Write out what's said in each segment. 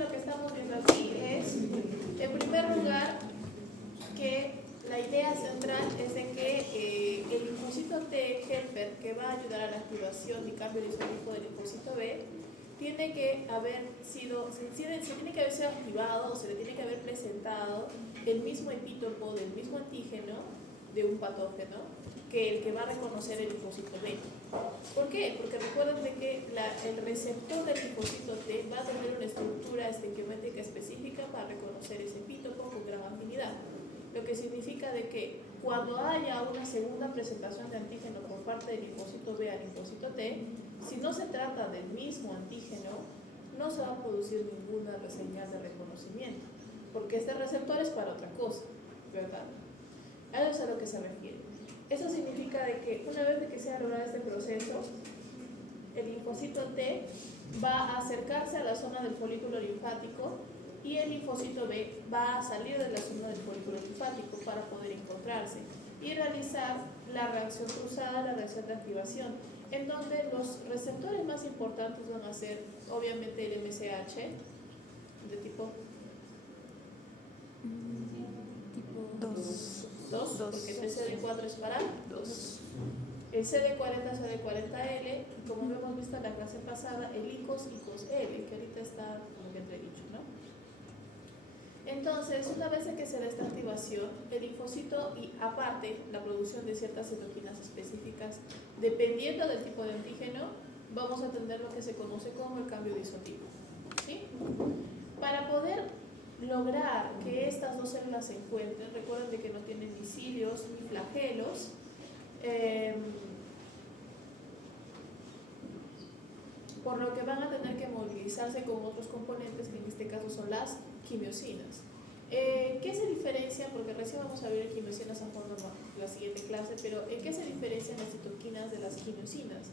lo que estamos viendo aquí es, en primer lugar, que la idea central es de que el linfocito T helper, que va a ayudar a la activación y cambio de isotipo del linfocito B, tiene que haber sido, se tiene que haber sido activado o se le tiene que haber presentado el mismo epítopo del mismo antígeno de un patógeno que el que va a reconocer el linfocito B. ¿Por qué? Porque recuerden de que el receptor del linfocito T va a tener una estructura estequiométrica específica para reconocer ese epítopo con gran afinidad. Lo que significa de que cuando haya una segunda presentación de antígeno por parte del linfocito B al linfocito T, si no se trata del mismo antígeno, no se va a producir ninguna señal de reconocimiento, porque este receptor es para otra cosa, ¿verdad? A eso es a lo que se refiere. Eso significa de que una vez de que se ha logrado este proceso, el linfocito T va a acercarse a la zona del folículo linfático y el linfocito B va a salir de la zona del folículo linfático para poder encontrarse y realizar la reacción cruzada, la reacción de activación, en donde los receptores más importantes van a ser obviamente el MSH de tipo 2, porque el CD4 es para 2. El CD40, CD40L, y como lo hemos visto en la clase pasada, el ICOS, ICOS-L, que ahorita está como que entredicho, ¿no? Entonces, una vez que se da esta activación, el linfocito, y aparte la producción de ciertas citoquinas específicas, dependiendo del tipo de antígeno, vamos a tener lo que se conoce como el cambio de isotipo, ¿sí? Para poder lograr que estas dos células se encuentren, recuerden de que no tienen ni cilios ni flagelos, por lo que van a tener que movilizarse con otros componentes, que en este caso son las quimiosinas. ¿Qué se diferencia? Porque recién vamos a ver quimiosinas a fondo en la siguiente clase, pero ¿en qué se diferencian las citoquinas de las quimiosinas?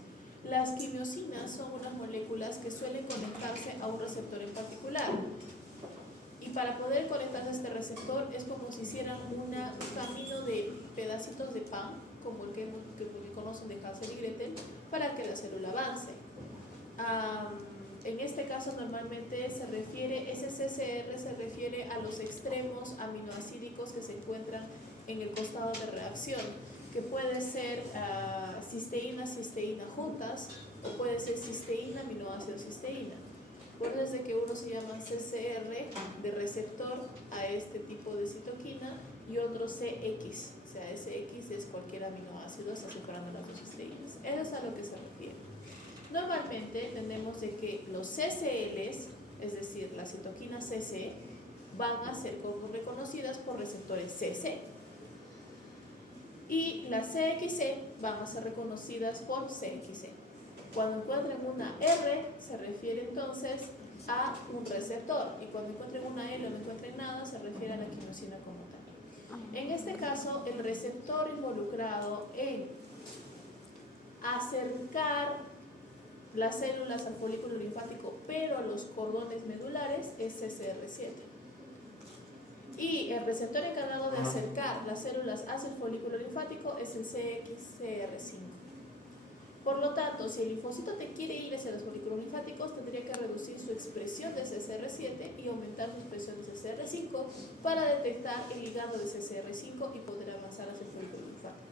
Las quimiosinas son unas moléculas que suelen conectarse a un receptor en particular. Y para poder conectarse a este receptor es como si hicieran un camino de pedacitos de pan, como el que conocen de Hansel y Gretel, para que la célula avance. En este caso normalmente ese CCR se refiere a los extremos aminoácidos que se encuentran en el costado de reacción, que puede ser cisteína, cisteína juntas, o puede ser cisteína, aminoácido, cisteína. Por eso es de que uno se llama CCR de receptor a este tipo de citoquina y otro CX, o sea, SX es cualquier aminoácido, está separando las dos cisteínas. Eso es a lo que se refiere. Normalmente entendemos de que los CCLs, es decir, las citoquinas CC, van a ser reconocidas por receptores CC. Y las CXC van a ser reconocidas por CXC. Cuando encuentren una R, se refiere entonces a un receptor. Y cuando encuentren una L o no encuentren nada, se refiere a la quimiosina como tal. En este caso, el receptor involucrado en acercar las células al folículo linfático, pero a los cordones medulares, es CCR7. Y el receptor encargado de acercar las células hacia el folículo linfático es el CXCR5. Por lo tanto, si el linfocito te quiere ir hacia los folículos linfáticos, tendría que reducir su expresión de CCR7 y aumentar su expresión de CCR5 para detectar el ligado de CCR5 y poder avanzar hacia el folículo linfático.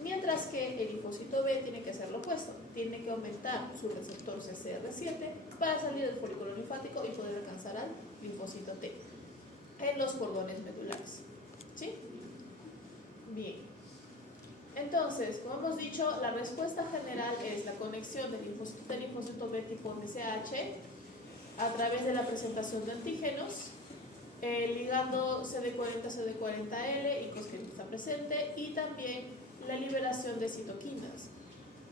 Mientras que el linfocito B tiene que hacer lo opuesto, tiene que aumentar su receptor CCR7 para salir del folículo linfático y poder alcanzar al linfocito T en los cordones medulares. ¿Sí? Bien. Entonces, como hemos dicho, la respuesta general es la conexión del linfocito B tipo MSH a través de la presentación de antígenos, el ligando CD40-CD40L y que está presente, y también la liberación de citoquinas.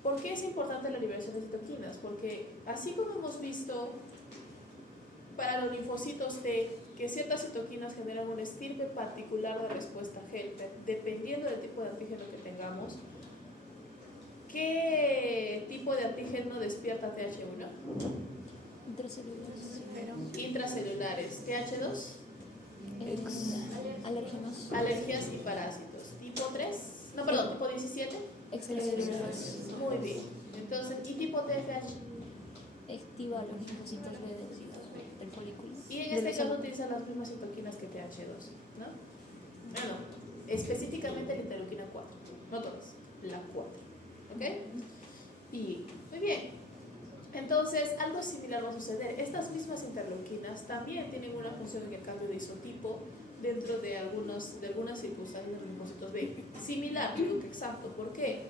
¿Por qué es importante la liberación de citoquinas? Porque así como hemos visto para los linfocitos T que ciertas citoquinas generan una estirpe particular de respuesta helper, dependiendo del tipo de antígeno que tengamos, ¿qué tipo de antígeno despierta TH1? Intracelulares. TH2, alérgenos. Alergias y parásitos. Tipo 3, no, perdón, tipo 17. Extracelulares. Muy bien. Entonces, ¿y tipo TFH? Activa los linfocitos B del folículo. este caso utilizan las mismas citoquinas que TH2, ¿no? No, específicamente la interleuquina 4, no todas, la 4, ¿ok? Y, muy bien, entonces algo similar va a suceder. Estas mismas interleuquinas también tienen una función en el cambio de isotipo dentro de algunas circunstancias de los linfocitos B. Similar, digo que exacto, ¿por qué?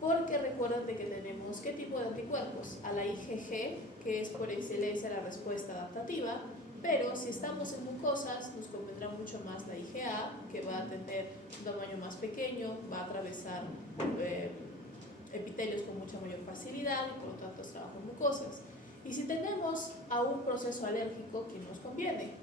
Porque recuérdate que tenemos ¿qué tipo de anticuerpos? A la IgG, que es por excelencia la respuesta adaptativa, pero si estamos en mucosas nos convendrá mucho más la IgA, que va a tener un tamaño más pequeño, va a atravesar epitelios con mucha mayor facilidad y por lo tanto trabaja en mucosas. Y si tenemos a un proceso alérgico, ¿qué nos conviene?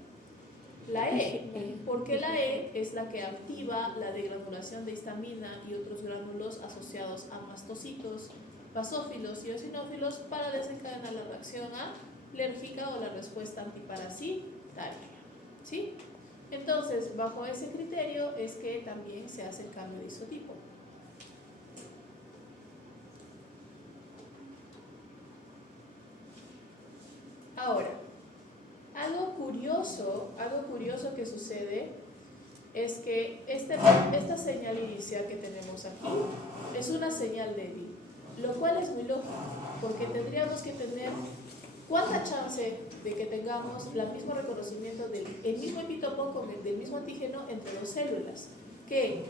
La E, porque la E es la que activa la degranulación de histamina y otros gránulos asociados a mastocitos, basófilos y eosinófilos para desencadenar la reacción alérgica o la respuesta antiparasitaria, ¿sí? Entonces, bajo ese criterio es que también se hace el cambio de isotipo. Ahora, algo curioso que sucede es que esta señal inicial que tenemos aquí es una señal débil, lo cual es muy lógico, porque tendríamos que tener ¿cuánta chance de que tengamos el mismo reconocimiento del mismo epitopo con del mismo antígeno entre dos células que,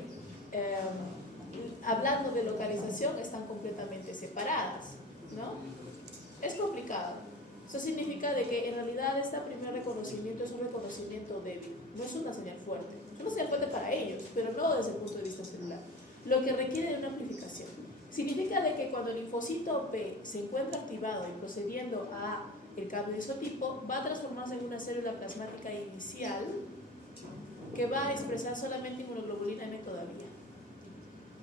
hablando de localización, están completamente separadas, ¿no? Es complicado. Eso significa de que en realidad este primer reconocimiento es un reconocimiento débil, no es una señal fuerte. Es una señal fuerte para ellos, pero no desde el punto de vista celular, lo que requiere de una amplificación. Significa de que cuando el linfocito B se encuentra activado y procediendo a el cambio de isotipo, va a transformarse en una célula plasmática inicial que va a expresar solamente inmunoglobulina M todavía,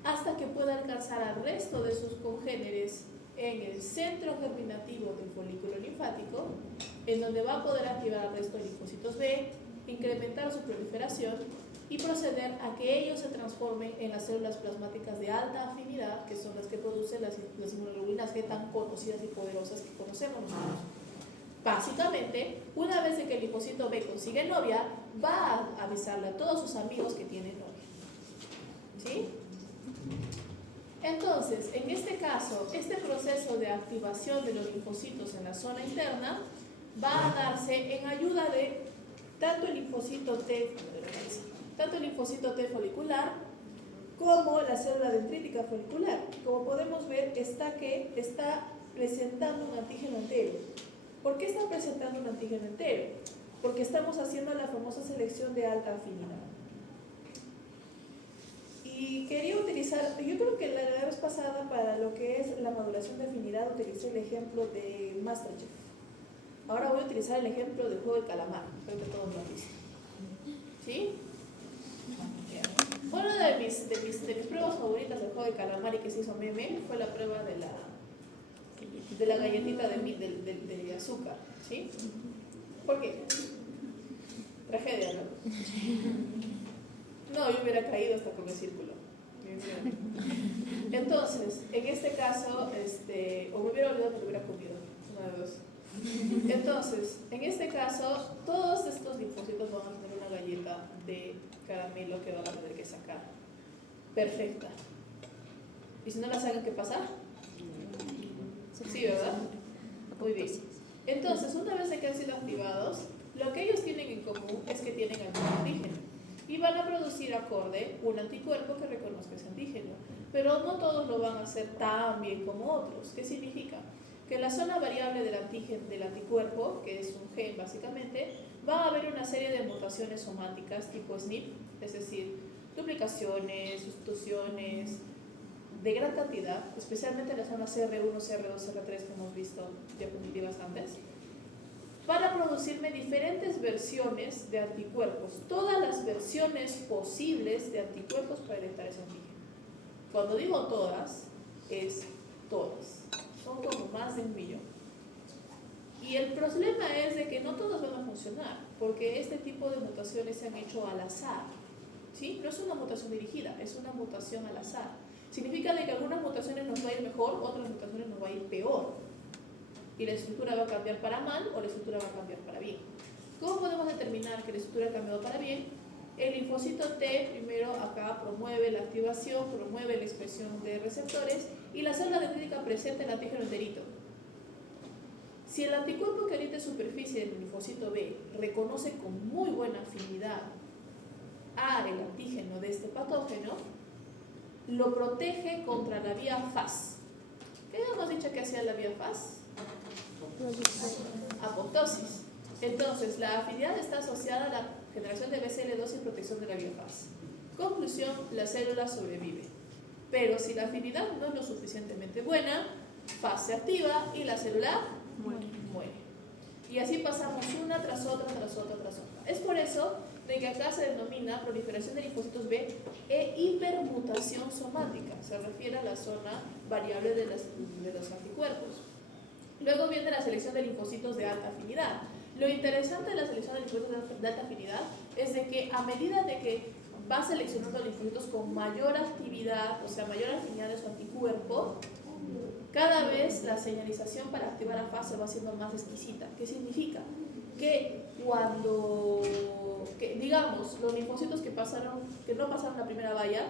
hasta que pueda alcanzar al resto de sus congéneres en el centro germinativo del folículo linfático, en donde va a poder activar al resto de linfocitos B, incrementar su proliferación y proceder a que ellos se transformen en las células plasmáticas de alta afinidad, que son las que producen las inmunoglobulinas G tan conocidas y poderosas que conocemos nosotros. Básicamente, una vez que el linfocito B consigue novia, va a avisarle a todos sus amigos que tiene novia. ¿Sí? Entonces, en este caso, este proceso de activación de los linfocitos en la zona interna va a darse en ayuda de tanto el linfocito T folicular como la célula dendrítica folicular. Como podemos ver, está presentando un antígeno entero. ¿Por qué está presentando un antígeno entero? Porque estamos haciendo la famosa selección de alta afinidad. Y quería utilizar, yo creo que la vez pasada para lo que es la maduración de afinidad utilicé el ejemplo de MasterChef. Ahora voy a utilizar el ejemplo del juego del calamar, creo que todos lo han visto. ¿Sí? Una de mis pruebas favoritas del juego del calamar y que se hizo meme fue la prueba de la galletita de azúcar. ¿Sí? ¿Por qué? Tragedia, ¿no? No, yo hubiera caído hasta con el círculo. Entonces, en este caso, o me hubiera olvidado que lo hubiera comido. Una de dos. Entonces, en este caso, todos estos linfocitos van a tener una galleta de caramelo que van a tener que sacar. Perfecta. ¿Y si no la sacan, qué pasa? Sí, ¿verdad? Muy bien. Entonces, una vez que han sido activados, lo que ellos tienen en común es que tienen algún antígeno. Y van a producir acorde un anticuerpo que reconozca ese antígeno. Pero no todos lo van a hacer tan bien como otros. ¿Qué significa? Que en la zona variable del anticuerpo, que es un gen básicamente, va a haber una serie de mutaciones somáticas tipo SNP, es decir, duplicaciones, sustituciones de gran cantidad, especialmente en la zona CR1, CR2, CR3 que hemos visto diapositivas antes, para producirme diferentes versiones de anticuerpos, todas las versiones posibles de anticuerpos para detectar ese antígeno. Cuando digo todas, es todas. Son como más de 1 millón. Y el problema es de que no todas van a funcionar, porque este tipo de mutaciones se han hecho al azar. ¿Sí? No es una mutación dirigida, es una mutación al azar. Significa de que algunas mutaciones nos va a ir mejor, otras mutaciones nos va a ir peor. Y la estructura va a cambiar para mal o la estructura va a cambiar para bien. ¿Cómo podemos determinar que la estructura ha cambiado para bien? El linfocito T primero acá promueve la activación, promueve la expresión de receptores y la célula dendrítica presenta el antígeno enterito. Si el anticuerpo que ahorita en superficie del linfocito B reconoce con muy buena afinidad el antígeno de este patógeno, lo protege contra la vía Fas. ¿Qué hemos dicho que hacía la vía Fas? Apoptosis. Entonces, la afinidad está asociada a la generación de BCL2 y protección de la vía Fas. Conclusión, la célula sobrevive. Pero si la afinidad no es lo suficientemente buena, Fas se activa y la célula muere. Y así pasamos una tras otra, tras otra, tras otra. Es por eso de que acá se denomina proliferación de linfocitos B e hipermutación somática. Se refiere a la zona variable de los anticuerpos. Luego viene la selección de linfocitos de alta afinidad. Lo interesante de la selección de linfocitos de alta afinidad es de que a medida de que va seleccionando linfocitos con mayor actividad, o sea, mayor afinidad de su anticuerpo, cada vez la señalización para activar a Fas se va haciendo más exquisita. ¿Qué significa? Que cuando, digamos, los linfocitos que no pasaron la primera valla,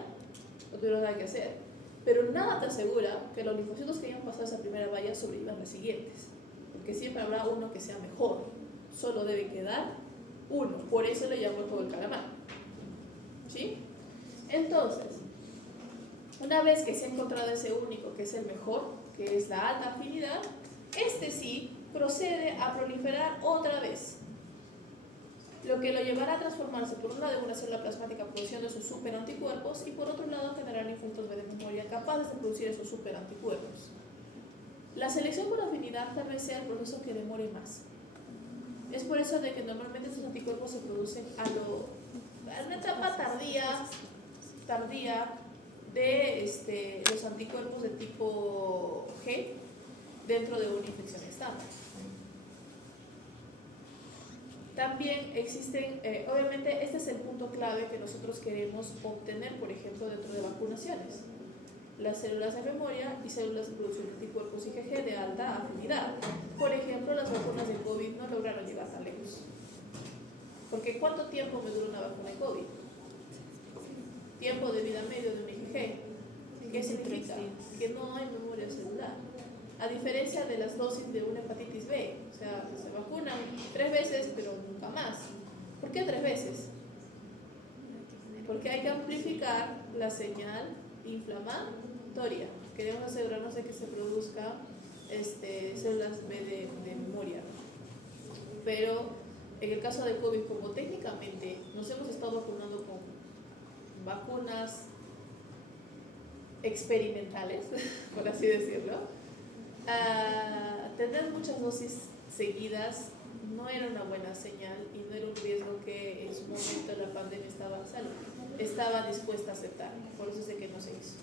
no tuvieron nada que hacer, pero nada te asegura que los linfocitos que hayan pasado esa primera valla sobrevivan las siguientes, porque siempre habrá uno que sea mejor, solo debe quedar uno, por eso le llamo el juego del calamar. ¿Sí? Entonces, una vez que se ha encontrado ese único que es el mejor, que es la alta afinidad, este sí procede a proliferar otra vez, lo que lo llevará a transformarse por un lado en una célula plasmática produciendo sus superanticuerpos y por otro lado generar linfocitos B de memoria capaces de producir esos superanticuerpos. La selección por afinidad tal vez sea el proceso que demore más. Es por eso de que normalmente estos anticuerpos se producen a una etapa tardía de los anticuerpos de tipo G dentro de una infección estándar. También existen, obviamente este es el punto clave que nosotros queremos obtener, por ejemplo, dentro de vacunaciones. Las células de memoria y células de producción de anticuerpos IgG de alta afinidad. Por ejemplo, las vacunas de COVID no lograron llegar tan lejos. Porque ¿cuánto tiempo me dura una vacuna de COVID? Tiempo de vida medio de un IgG. ¿Qué significa? Que no hay memoria celular. A diferencia de las dosis de una hepatitis B, o sea, se vacunan 3 veces, pero nunca más. ¿Por qué 3 veces? Porque hay que amplificar la señal inflamatoria. Queremos asegurarnos de que se produzca células B de memoria. Pero en el caso de COVID, como técnicamente nos hemos estado vacunando con vacunas experimentales, por así decirlo, tener muchas dosis seguidas no era una buena señal y no era un riesgo que en su momento la pandemia estaba dispuesta a aceptar. Por eso sé que no se hizo.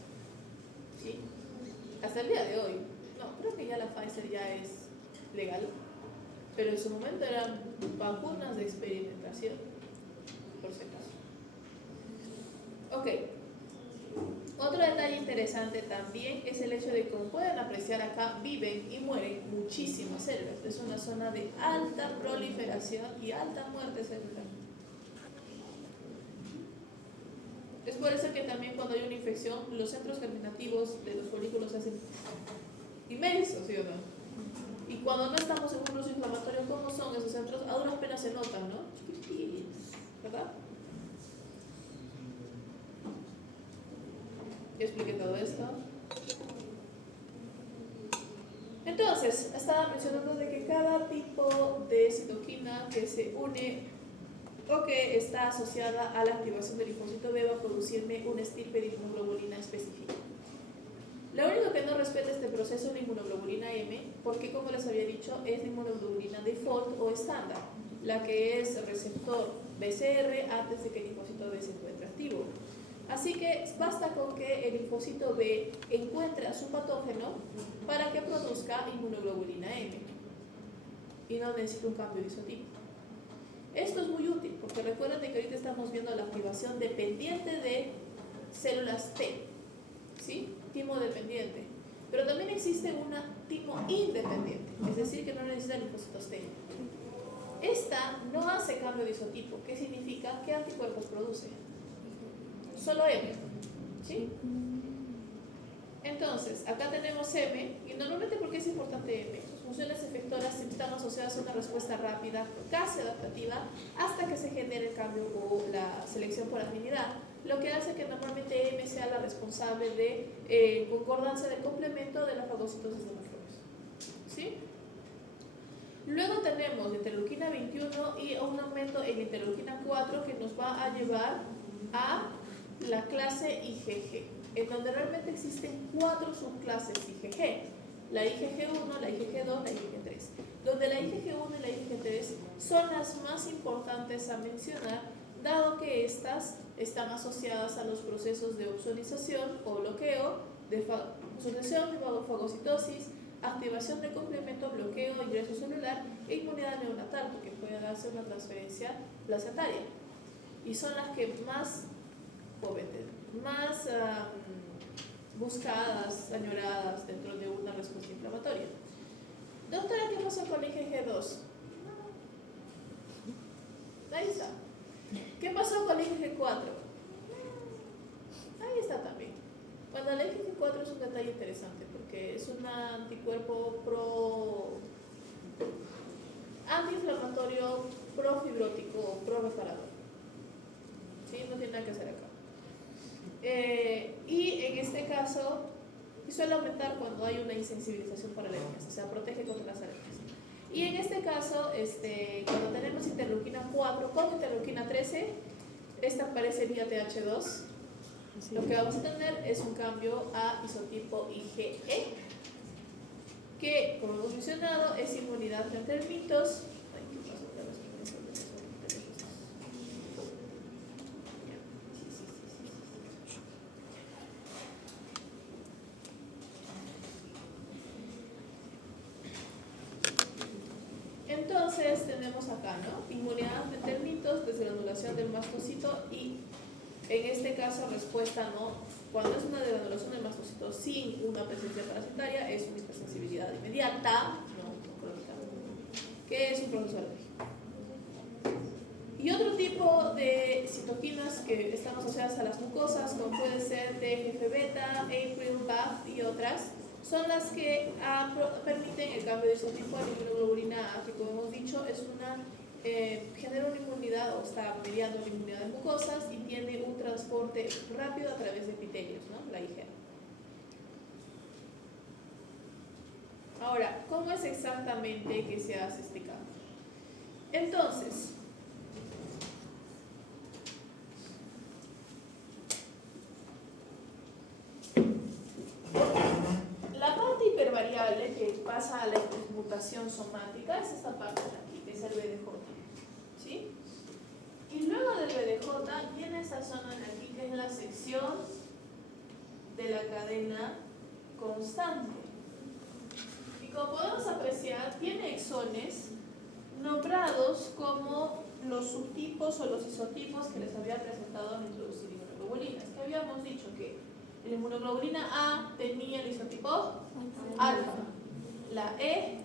¿Sí? Hasta el día de hoy, no, creo que ya la Pfizer ya es legal, pero en su momento eran vacunas de experimentación, por si acaso. Ok. Otro detalle interesante también es el hecho de que, como pueden apreciar acá, viven y mueren muchísimas células. Es una zona de alta proliferación y alta muerte celular. Es por eso que también cuando hay una infección, los centros germinativos de los folículos se hacen inmensos, ¿sí o no? Y cuando no estamos en un proceso inflamatorio, ¿cómo son esos centros? A duras penas se notan, ¿no? ¿Verdad? Ya expliqué todo esto. Entonces, estaba mencionando de que cada tipo de citoquina que se une o que está asociada a la activación del linfocito B va a producirme una estirpe de inmunoglobulina específica. Lo único que no respeta este proceso es la inmunoglobulina M, porque como les había dicho, es la inmunoglobulina default o estándar, la que es receptor BCR antes de que el linfocito B se encuentre activo. Así que basta con que el linfocito B encuentre a su patógeno para que produzca inmunoglobulina M y no necesita un cambio de isotipo. Esto es muy útil porque recuerden que ahorita estamos viendo la activación dependiente de células T, ¿sí? Timo dependiente. Pero también existe una timo independiente, es decir, que no necesita linfocitos T. Esta no hace cambio de isotipo. ¿Qué significa? ¿Qué anticuerpos produce? Solo M, ¿sí? Entonces, acá tenemos M, y normalmente, ¿por qué es importante M? Sus funciones efectoras están asociadas a una respuesta rápida, casi adaptativa, hasta que se genere el cambio o la selección por afinidad, lo que hace que normalmente M sea la responsable de concordancia del complemento de la fagocitosis de macrófagos, ¿sí? Luego tenemos interleuquina 21 y un aumento en interleuquina 4 que nos va a llevar a la clase IgG, en donde realmente existen 4 subclases IgG: la IgG1, la IgG2, la IgG3, donde la IgG1 y la IgG3 son las más importantes a mencionar, dado que estas están asociadas a los procesos de opsonización o bloqueo, de opsonización, de fagocitosis, activación de complemento, bloqueo, ingreso celular e inmunidad neonatal, porque puede darse una transferencia placentaria. Y son las que más buscadas, añoradas dentro de una respuesta inflamatoria. Doctora, ¿qué pasó con IgG2? Ahí está. ¿Qué pasó con IgG4? Ahí está también. Bueno, la IgG4 es un detalle interesante porque es un anticuerpo antiinflamatorio, profibrótico, proreparador. ¿Sí? No tiene nada que hacer acá. Y en este caso suele aumentar cuando hay una insensibilización para alergias, o sea, protege contra las alergias. Y en este caso, cuando tenemos interleuquina 4 con interleuquina 13, esta aparecería TH2. Lo que vamos a tener es un cambio a isotipo IgE, que, como hemos mencionado, es inmunidad frente a mitos. Entonces tenemos acá, ¿no? Inmunidad frente a mitos desde la anulación del mastocito, y en este caso respuesta no. Cuando es una granulación del mastocito sin una presencia parasitaria, es una hipersensibilidad inmediata, no crónica, que es un proceso alérgico. Y otro tipo de citoquinas que están asociadas a las mucosas, como puede ser TGF-beta, April, BAFF y otras, son las que permiten el cambio de isotipo a la inmunoglobulina A, que, como hemos dicho, es genera una inmunidad o está mediando la inmunidad de mucosas y tiene un transporte rápido a través de epitelios, ¿no? La IgA. Ahora, ¿cómo es exactamente que se hace este cambio? Entonces, la parte hipervariable que pasa a la mutación somática es esta parte de aquí, que es el BDJ, ¿sí? Y luego del BDJ viene esta zona de aquí, que es la sección de la cadena constante. Y como podemos apreciar, tiene exones nombrados como los subtipos o los isotipos que les había presentado al introducir inmunoglobulinas, que habíamos dicho que la inmunoglobulina A tenía el isotipo alfa, la E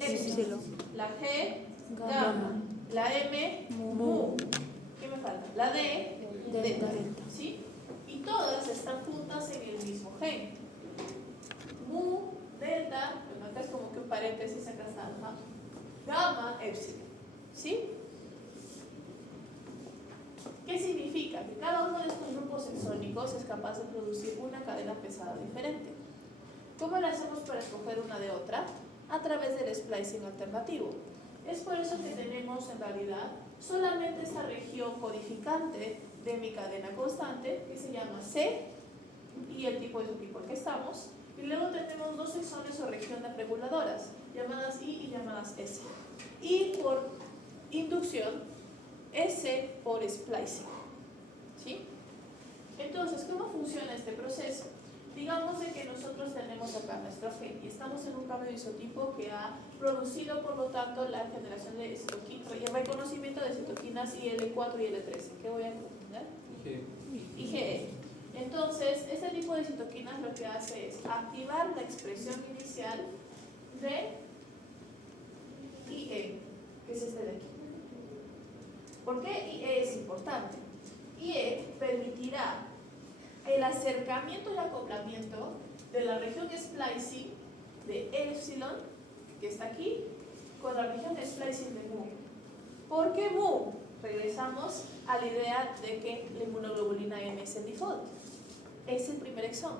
epsilon, la G gamma, la M mu. ¿Qué me falta? La D delta, ¿sí? Y todas están juntas en el mismo gen. Mu, delta, bueno, acá es como que un paréntesis, acá está alfa, gamma, epsilon, ¿sí? ¿Qué significa? Que cada uno de estos grupos exónicos es capaz de producir una cadena pesada diferente. ¿Cómo lo hacemos para escoger una de otra? A través del splicing alternativo. Es por eso que tenemos en realidad solamente esta región codificante de mi cadena constante, que se llama C, y el tipo de isotipo al que estamos, y luego tenemos dos exones o regiones reguladoras, llamadas I y llamadas S. Y por inducción, S por splicing, ¿sí? Entonces, ¿cómo funciona este proceso? Digamos de que nosotros tenemos acá nuestro gen y estamos en un cambio de isotipo que ha producido, por lo tanto, la generación de citoquinas y el reconocimiento de citoquinas IL4 y IL13. ¿Qué voy a entender? IgE. Entonces, este tipo de citoquinas lo que hace es activar la expresión inicial de IE, que es este de aquí. ¿Por qué IE es importante? IE permitirá el acercamiento y acoplamiento de la región splicing de epsilon, que está aquí, con la región splicing de mu. ¿Por qué mu? Regresamos a la idea de que la inmunoglobulina M es el default. Es el primer exón.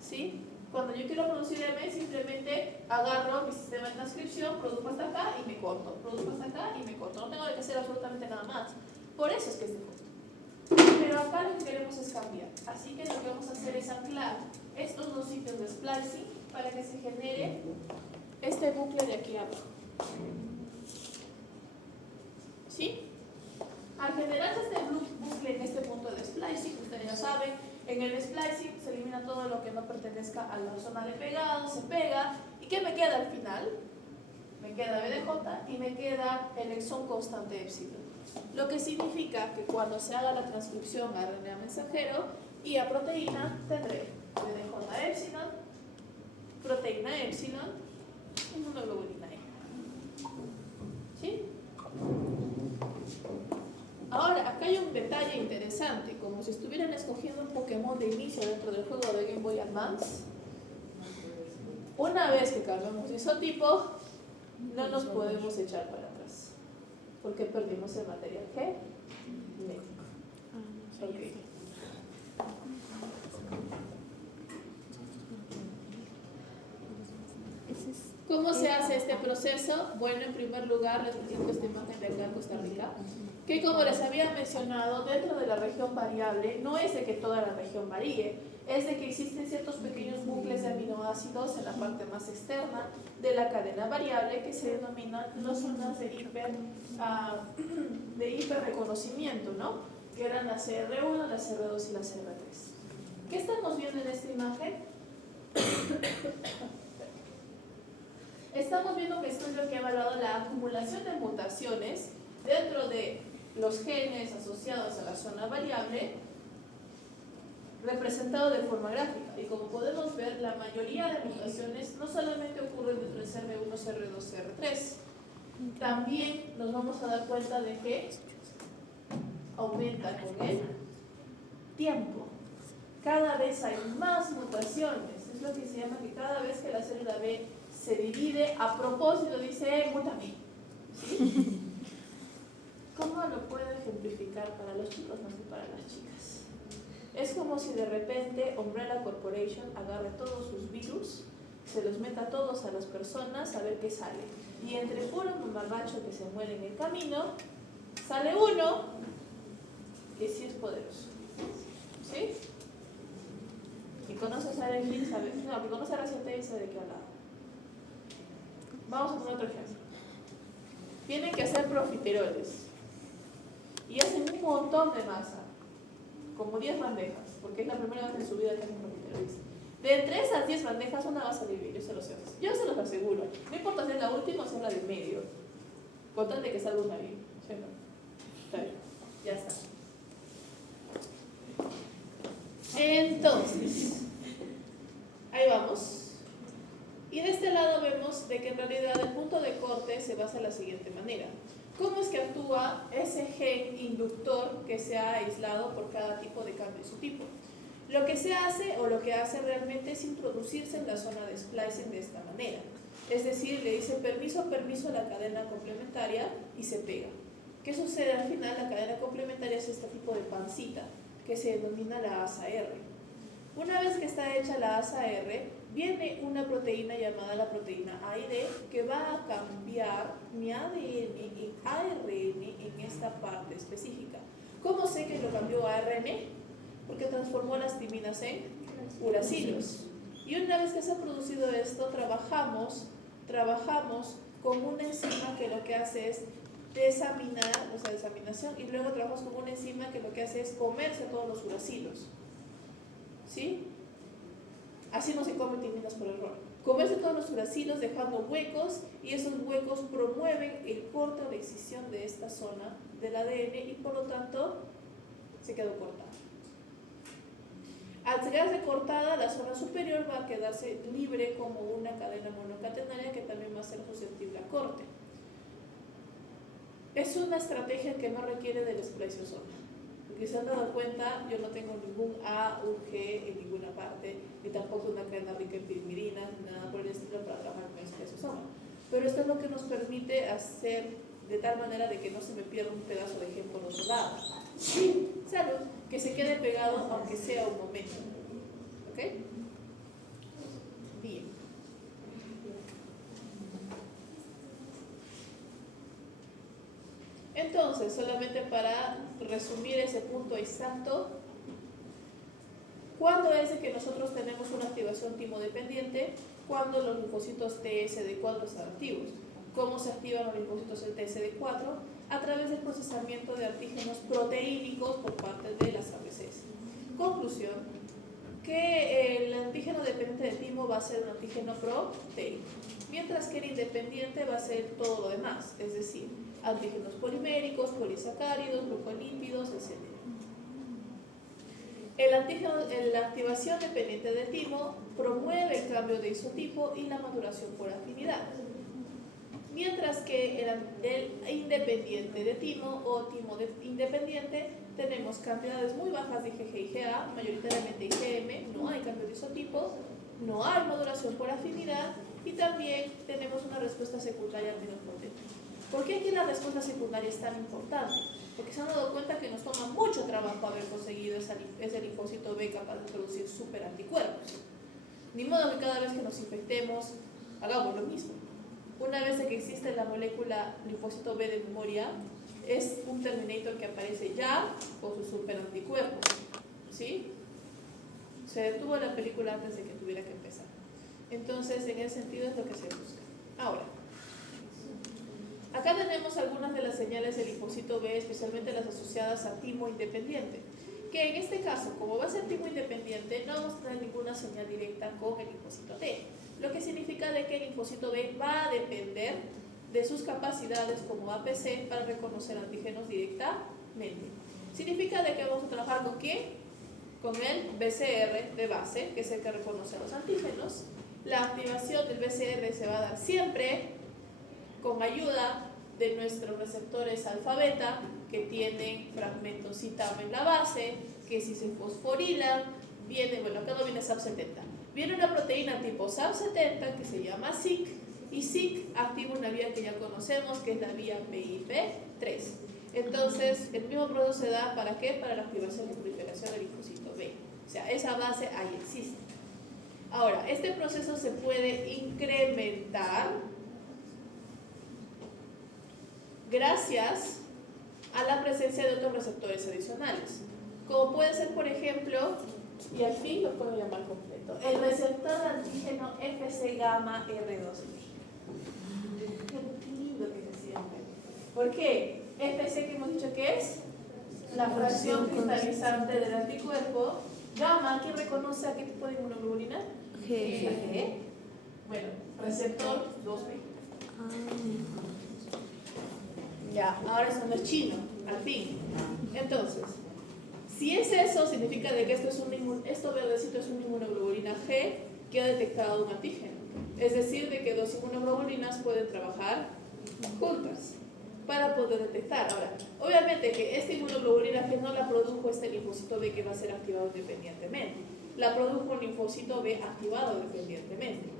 ¿Sí? Cuando yo quiero producir M, simplemente agarro mi sistema de transcripción, produzco hasta acá y me corto. Produzco hasta acá y me corto. No tengo que hacer absolutamente nada más. Por eso es que es default. Pero acá lo que queremos es cambiar. Así que lo que vamos a hacer es anclar estos dos sitios de splicing para que se genere este bucle de aquí abajo. ¿Sí? Al generarse este bucle en este punto de splicing, ustedes ya saben, en el splicing se elimina todo lo que no pertenezca a la zona de pegado, se pega. ¿Y qué me queda al final? Me queda BDJ y me queda el exón constante epsilon. Lo que significa que cuando se haga la transcripción a RNA mensajero y a proteína, tendré BDJ epsilon, proteína epsilon y inmunoglobulina E. ¿Sí? Ahora, acá hay un detalle interesante, como si estuvieran escogiendo un Pokémon de inicio dentro del juego de Game Boy Advance. Una vez que cargamos isotipo, no nos podemos echar para atrás, porque perdimos el material genético. Okay. ¿Cómo se hace este proceso? Bueno, en primer lugar les presento esta imagen de acá en Costa Rica, que como les había mencionado, dentro de la región variable no es de que toda la región varíe, es de que existen ciertos pequeños bucles de aminoácidos en la parte más externa de la cadena variable que se denominan las zonas de hiperreconocimiento, ¿no? Que eran la CR1, la CR2 y la CR3. ¿Qué estamos viendo en esta imagen? Estamos viendo que estudio que ha evaluado la acumulación de mutaciones dentro de los genes asociados a la zona variable, representado de forma gráfica. Y como podemos ver, la mayoría de mutaciones no solamente ocurren dentro del CR1, CR2, CR3, también nos vamos a dar cuenta de que aumenta con el tiempo. Cada vez hay más mutaciones. Es lo que se llama que cada vez que la célula B se divide, a propósito dice, mútame. ¿Sí? ¿Cómo lo puedo ejemplificar para los chicos más que para las chicas? Es como si de repente Umbrella Corporation agarre todos sus virus, se los meta todos a las personas a ver qué sale. Y entre puro mamarracho que se muere en el camino, sale uno que sí es poderoso. ¿Sí? Y conoce a Silent Hill, sabe, no, que conoce a Resident Evil, sabe de qué hablaba. Vamos a poner otro ejemplo. Tienen que hacer profiteroles y hacen un montón de masa, como 10 bandejas, porque es la primera vez en su vida que hacen profiteroles. De entre esas 10 bandejas, una va a salir bien, yo se los aseguro. No importa si es la última o si es la del medio, con tal de que salga una bien. ¿Sí o no? Está bien, ya está. Entonces, ahí vamos. Y de este lado vemos de que en realidad el punto de corte se basa de la siguiente manera. ¿Cómo es que actúa ese gen inductor que se ha aislado por cada tipo de cambio de su tipo? Lo que se hace o lo que hace realmente es introducirse en la zona de splicing de esta manera. Es decir, le dice permiso, permiso a la cadena complementaria y se pega. ¿Qué sucede al final? La cadena complementaria es este tipo de pancita que se denomina la asa R. Una vez que está hecha la asa R, viene una proteína llamada la proteína A y D que va a cambiar mi ADN en ARN en esta parte específica. ¿Cómo sé que lo cambió a ARN? Porque transformó las timinas en uracilos. Y una vez que se ha producido esto, trabajamos con una enzima que lo que hace es desaminar, o sea, desaminación, y luego trabajamos con una enzima que lo que hace es comerse todos los uracilos. ¿Sí? Así no se come timinas por error. Comerse todos los uracilos dejando huecos y esos huecos promueven el corte o la excisión de esta zona del ADN y por lo tanto se quedó cortada. Al quedarse cortada, la zona superior va a quedarse libre como una cadena monocatenaria que también va a ser susceptible a corte. Es una estrategia que no requiere del spliceosoma. Porque se han dado cuenta, yo no tengo ningún A, un G en ninguna parte, ni tampoco una cadena rica en pirimidina, nada por el estilo para trabajar con el spliceosoma. Pero esto es lo que nos permite hacer de tal manera de que no se me pierda un pedazo de G por otro lado. Sí, salud, que se quede pegado aunque sea un momento. ¿Ok? Bien. Entonces, solamente para resumir ese punto exacto, ¿cuándo es de que nosotros tenemos una activación timodependiente? Cuando los linfocitos TSD4 están activos. ¿Cómo se activan los linfocitos TSD4? A través del procesamiento de antígenos proteínicos por parte de las ABCs. Conclusión, que el antígeno dependiente de timo va a ser un antígeno proteico, mientras que el independiente va a ser todo lo demás, es decir, antígenos poliméricos, polisacáridos, glucolípidos, etc. La activación dependiente de timo promueve el cambio de isotipo y la maduración por afinidad, mientras que el independiente de timo o timo independiente tenemos cantidades muy bajas de IgG y IgA, mayoritariamente IgM, no hay cambio de isotipo, no hay maduración por afinidad y también tenemos una respuesta secundaria menos potente. ¿Por qué aquí la respuesta secundaria es tan importante? Porque se han dado cuenta que nos toma mucho trabajo haber conseguido ese linfocito B capaz de producir superanticuerpos. Ni modo que cada vez que nos infectemos hagamos lo mismo. Una vez que existe la molécula linfocito B de memoria, es un Terminator que aparece ya con sus superanticuerpos. ¿Sí? Se detuvo la película antes de que tuviera que empezar. Entonces, en ese sentido es lo que se busca. Ahora, acá tenemos algunas de las señales del linfocito B, especialmente las asociadas a timo independiente, que en este caso, como va a ser timo independiente, no vamos a tener ninguna señal directa con el linfocito T, lo que significa de que el linfocito B va a depender de sus capacidades como APC para reconocer antígenos directamente. Significa de que vamos a trabajar con ¿quién? Con el BCR de base, que es el que reconoce los antígenos. La activación del BCR se va a dar siempre con ayuda de nuestros receptores alfa-beta, que tienen fragmentos CITAM en la base, que si se fosforilan, viene, bueno, acá no viene SAP70, viene una proteína tipo SAP70 que se llama SIC, y SIC activa una vía que ya conocemos, que es la vía PIP3. Entonces, el mismo proceso se da ¿para qué? Para la activación y proliferación del linfocito B. O sea, esa base ahí existe. Ahora, este proceso se puede incrementar gracias a la presencia de otros receptores adicionales, como puede ser, por ejemplo, y al fin lo puedo llamar completo, el receptor antígeno Fc gamma R2. Qué lindo que se siente. ¿Por qué? Fc, que hemos dicho que es la fracción cristalizante del anticuerpo. Gamma, ¿quién reconoce a qué tipo de inmunoglobulina? G. Bueno, receptor 2B. Ya, ahora eso no es chino, al fin. Entonces, si es eso, significa de que esto verdecito es una inmunoglobulina G que ha detectado un antígeno. Es decir, de que dos inmunoglobulinas pueden trabajar juntas para poder detectar. Ahora, obviamente que esta inmunoglobulina G no la produjo este linfocito B que va a ser activado independientemente. La produjo un linfocito B activado dependientemente.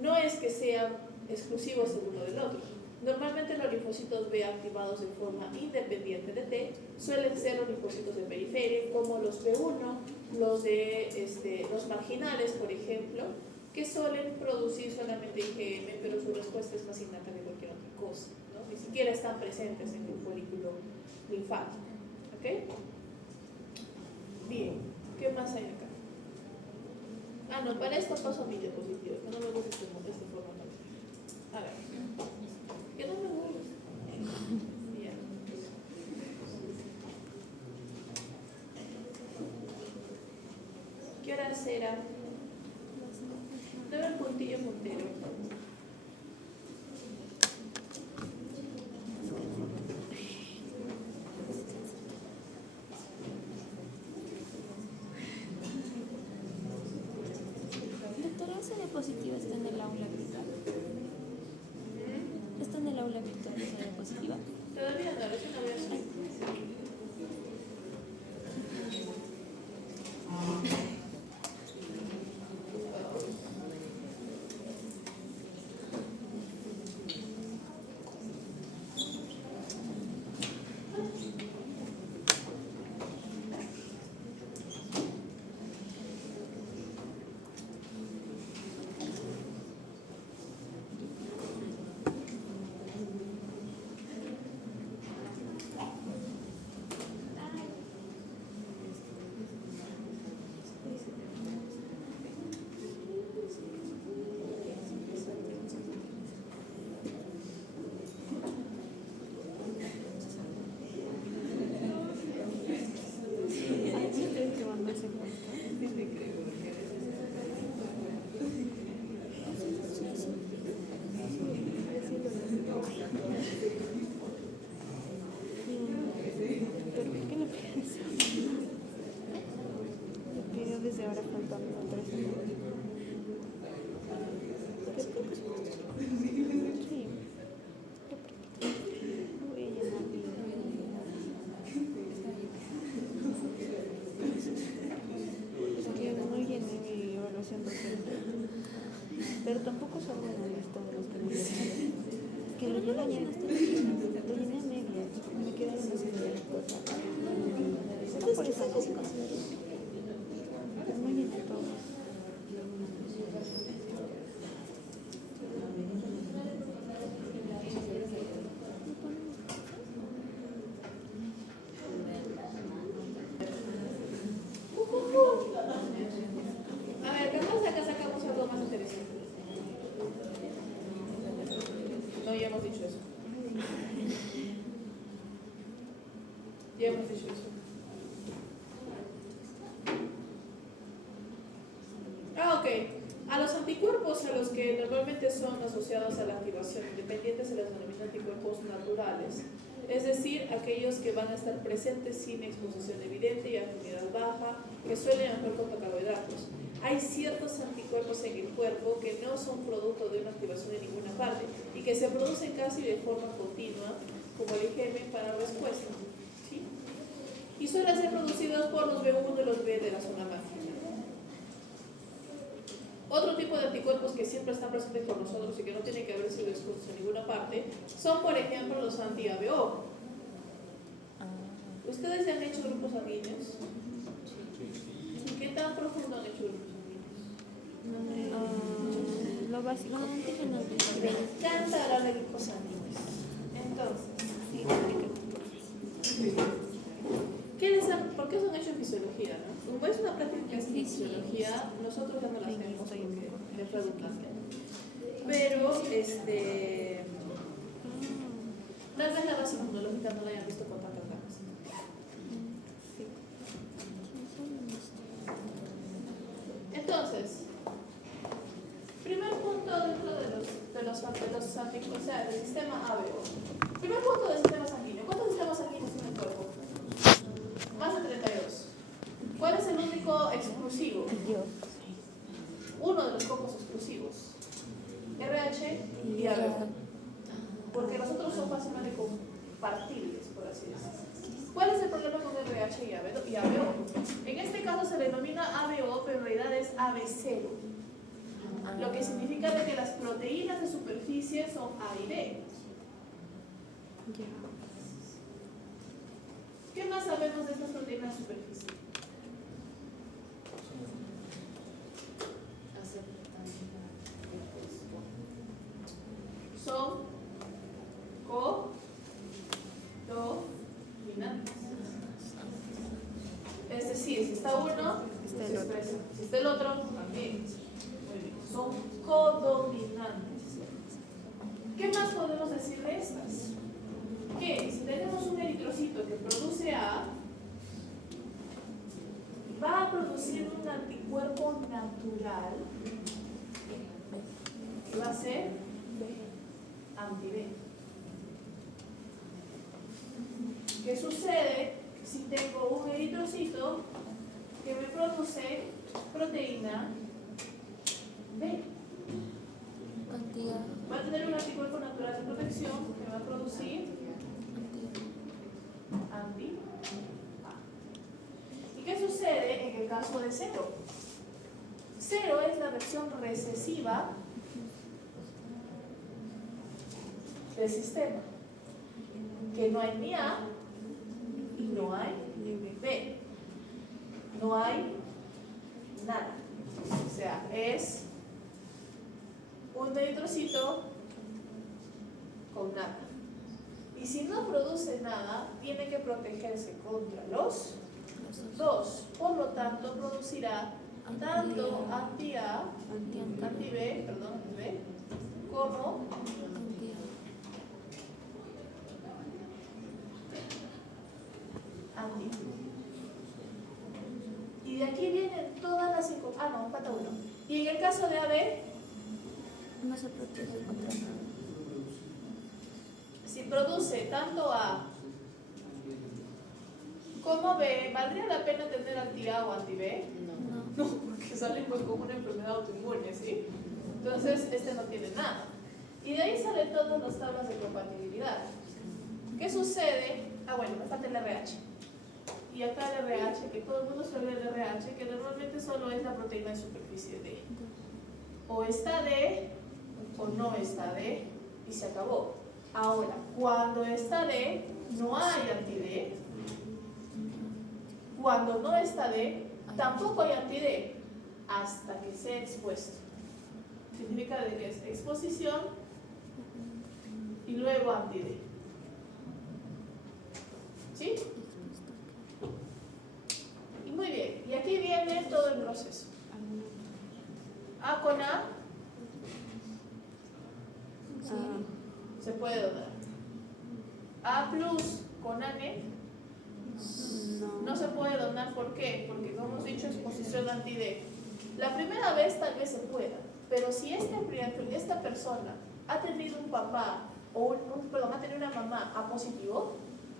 No es que sean exclusivos el uno del otro. Normalmente los linfocitos B activados de forma independiente de T suelen ser los linfocitos de periferia, como los B1, los marginales, por ejemplo, que suelen producir solamente IgM, pero su respuesta es más innata que cualquier otra cosa, ¿no? Ni siquiera están presentes en el folículo linfático. ¿Ok? Bien, ¿qué más hay acá? Ah, no, para esto paso a mi diapositiva, no me gusta este formato. A ver. Que no me gusta. Bien. ¿Qué hora será? Debe el puntillo Montero. Doctora, ¿esa diapositiva está en el aula virtual? ¿Está en el aula virtual esa diapositiva? Todavía Ya hemos dicho eso. Ok. A los anticuerpos a los que normalmente son asociados a la activación independiente se les denomina anticuerpos naturales, es decir, aquellos que van a estar presentes sin exposición evidente y afinidad baja, que suelen actuar contra carbohidratos. Hay ciertos anticuerpos en el cuerpo que no son producto de una activación en ninguna parte y que se producen casi de forma continua, como el IgM para respuesta, ¿sí? Y suelen ser producidos por los B1 y los B de la zona marginal. Otro tipo de anticuerpos que siempre están presentes con nosotros y que no tienen que haber sido expuestos en ninguna parte son, por ejemplo, los anti-ABO. ¿Ustedes ya han hecho grupos sanguíneos? ¿Qué tan profundo han hecho grupos sanguíneos? Lo básico. Me encanta hablar de grupos sanguíneos. Entonces, ¿por qué son hechos en fisiología? ¿No? Como es una práctica que es en fisiología, nosotros ya no la hacemos porque es redundante. Pero, tal vez la base inmunológica no la hayan visto con tantas ganas. Entonces, primer punto dentro de los anticuerpos, o sea, del sistema ABO. Primer punto del sistema sanguíneo. ¿Cuántos sistemas sanguíneos tiene el cuerpo? Más de 32. ¿Cuál es el único exclusivo? Uno de los pocos exclusivos. RH y ABO. Porque los otros son fácilmente compartibles, por así decirlo. ¿Cuál es el problema con RH y ABO? En este caso se denomina ABO, pero en realidad es AB0. Lo que significa de que las proteínas de superficie son A y B. ¿Qué más sabemos de estas proteínas de superficie? Son codominantes. Es decir, si está uno, se expresa. Si está el otro, también. Muy bien. Son codominantes. ¿Qué más podemos decir de estas? Que si tenemos un eritrocito que produce A, va a producir un anticuerpo natural que va a ser anti-B. ¿Qué sucede si tengo un eritrocito que me produce proteína B? Va a tener un anticuerpo natural de protección que va a producir anti-A. ¿Y qué sucede en el caso de 0? 0 es la versión recesiva del sistema, que no hay ni A y no hay ni B. No hay nada. O sea, es un eritrocito con nada. Y si no produce nada, tiene que protegerse contra los dos. Por lo tanto, producirá tanto anti-A, anti-B, como anti. Y de aquí vienen todas las falta uno. Y en el caso de AB, no se protege contra nada. Si produce tanto A como B, ¿valdría la pena tener anti-A o anti-B? No, porque salen pues como una enfermedad autoinmune, ¿sí? Entonces, este no tiene nada. Y de ahí salen todas las tablas de compatibilidad. ¿Qué sucede? Bueno, me falta el RH. Y acá el RH, que todo el mundo suele el RH, que normalmente solo es la proteína de superficie D. O está D o no está D y se acabó. Ahora, cuando está D, no hay anti-D. Cuando no está D, tampoco hay anti-D hasta que sea expuesto. Significa de que es exposición y luego anti-D. ¿Sí? Y muy bien. Y aquí viene todo el proceso. A con A se puede donar. A plus con ANE No se puede donar, ¿por qué? Porque como hemos dicho, exposición anti-D. La primera vez tal vez se pueda, pero si esta persona ha tenido un papá o ha tenido una mamá A positivo,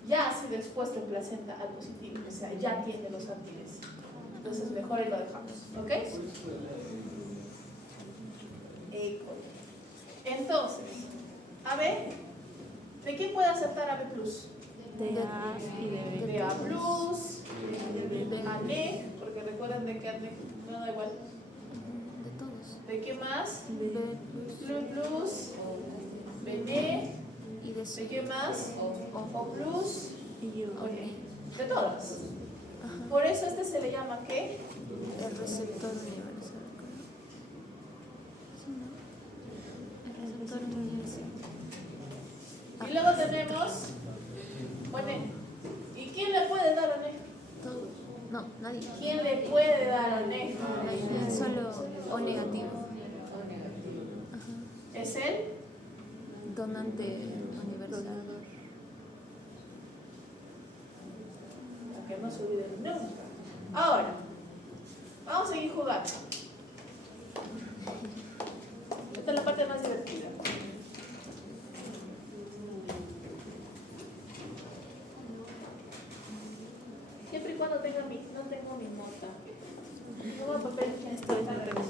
ya ha sido expuesto en placenta al positivo, o sea, ya tiene los anti-Ds. Entonces mejor ahí lo dejamos, ¿ok? Entonces, AB, ¿de quién puede aceptar AB+? De A y De A+, ANE, porque recuerden de que ANE, no da igual. de todos. ¿De qué más? B Plus, BN, y de ¿de C. qué más? O+, Y U. ok, de todas. Ajá. Por eso este se le llama ¿qué? El receptor universal. ¿Sí, no? El receptor universal. Y luego tenemos ONE. ¿Y quién le puede dar ONE? Todos. No, nadie. ¿Quién le puede dar ONE? Solo O negativo. Ajá. ¿Es él? Donante universal. Que no se olviden nunca. Ahora, vamos a seguir jugando. Esta es la parte más divertida. Siempre y cuando no tengo mi nota. No voy a papel. Esto es la pregunta.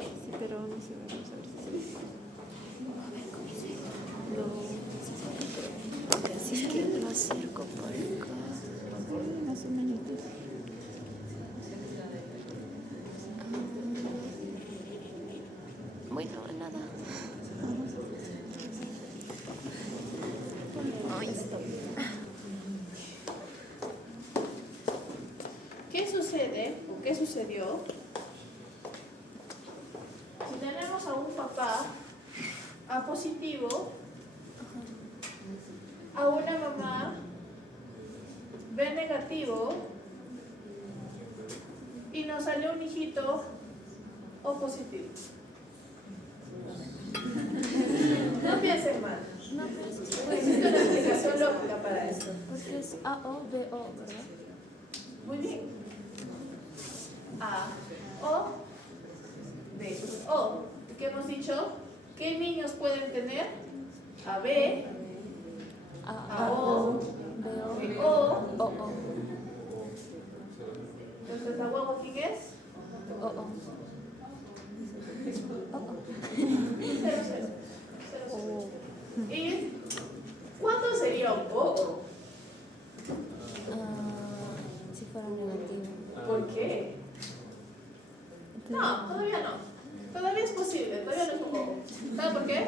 Sí, pero no sé, vamos a ver si se ve. Si es que lo acerco por acá. Más o menos. Bueno, nada. Ay, ¿Qué sucede o qué sucedió si tenemos a un papá A positivo, a una mamá B negativo y nos salió un hijito O positivo? No piensen mal. no, pero eso es Existe una explicación lógica para eso. porque es AOBO, ¿verdad? Muy bien. A, O, B, O. ¿Qué hemos dicho? ¿Qué niños pueden tener? A, B, A, O, B, O. O. Entonces, ¿la huevo quién es? O. 0, 0. ¿Y cuánto sería un O? Si fuera negativo. ¿Por qué? No, todavía no. Todavía es posible, todavía no es un O. ¿Sabe por qué?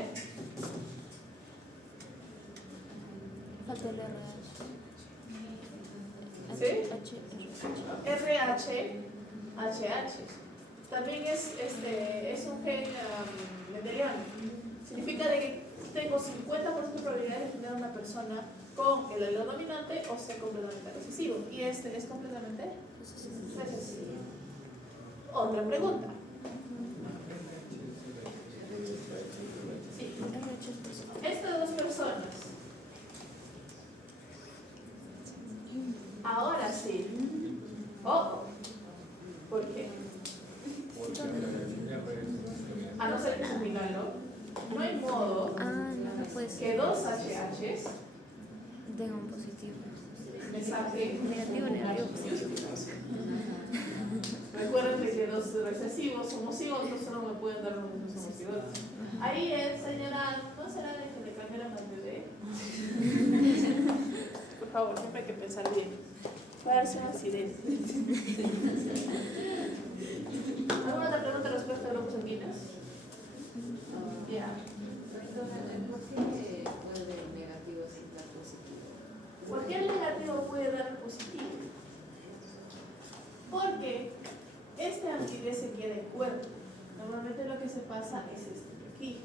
Falta el ¿Sí? RH. RH. También es un gen mendeliano. Significa de que tengo 50% de probabilidad de tener una persona con el alelo dominante o ser completamente recesivo. Y este es completamente recesivo. Otra pregunta. Sí. Estas dos personas. Ahora sí. Ojo. ¿Por qué? A no ser que es un milagro, no hay modo No puede que ser. dos HHs Tengo un positivo. me saquen Negativo. Recuerden de que dos recesivos somos iguales, solo me pueden dar los mismos somos iguales. Ahí es, señora, ¿no será de que le cambiaran al bebé? Por favor, siempre hay que pensar bien. Puede darse un accidente. ¿Alguna otra pregunta respecto a grupos sanguíneos? Ya. Cualquier negativo puede dar positivo. Porque este anti-D se queda en cuerpo. Normalmente lo que se pasa es este de aquí.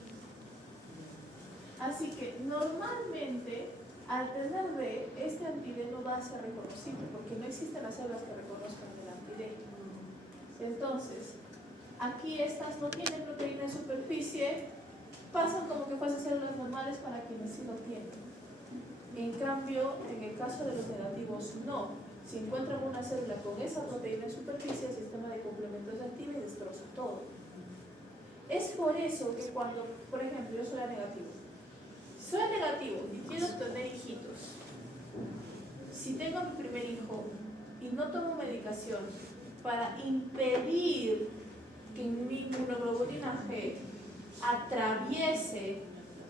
Así que normalmente al tener D, este anti-D no va a ser reconocible porque no existen las células que reconozcan el anti-D. Entonces, aquí estas no tienen proteína en superficie, pasan como que fuesen células normales para quienes sí lo tienen. En cambio, en el caso de los negativos, no. Si encuentran una célula con esa proteína en superficie, el sistema de complementos se activa y destroza todo. Es por eso que cuando, por ejemplo, yo soy A negativo. Si soy A negativo y quiero tener hijitos, si tengo a mi primer hijo y no tomo medicación para impedir que mi inmunoglobulina G atraviese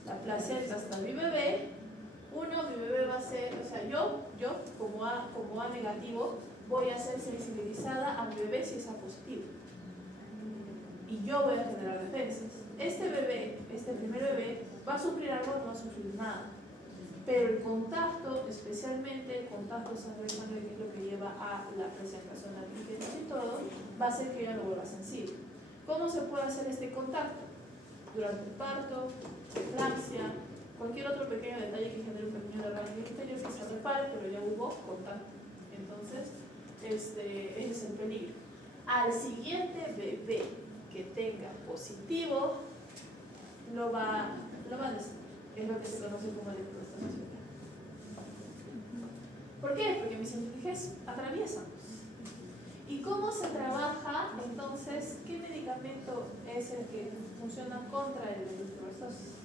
la placenta hasta mi bebé, mi bebé va a ser, o sea, yo como A negativo, voy a ser sensibilizada a mi bebé si es A positivo. Y yo voy a generar defensas. Este bebé, este primer bebé, va a sufrir algo, no va a sufrir nada. Pero el contacto, especialmente el contacto sangre-sangre, que es lo que lleva a la presentación de antígenos y todo, va a hacer que ella lo vuelva sensible. ¿Cómo se puede hacer este contacto? Durante el parto, eclampsia, cualquier otro pequeño detalle que genere un pequeño derrame interior que se repare, pero ya hubo contacto. Entonces, ese es el peligro. Al siguiente bebé que tenga positivo, lo va a destruir. Es lo que se conoce como electroestación. ¿Por qué? Porque mis centrífugas atraviesan. ¿Y cómo se trabaja entonces? ¿Qué medicamento es el que funciona contra el electroestasis?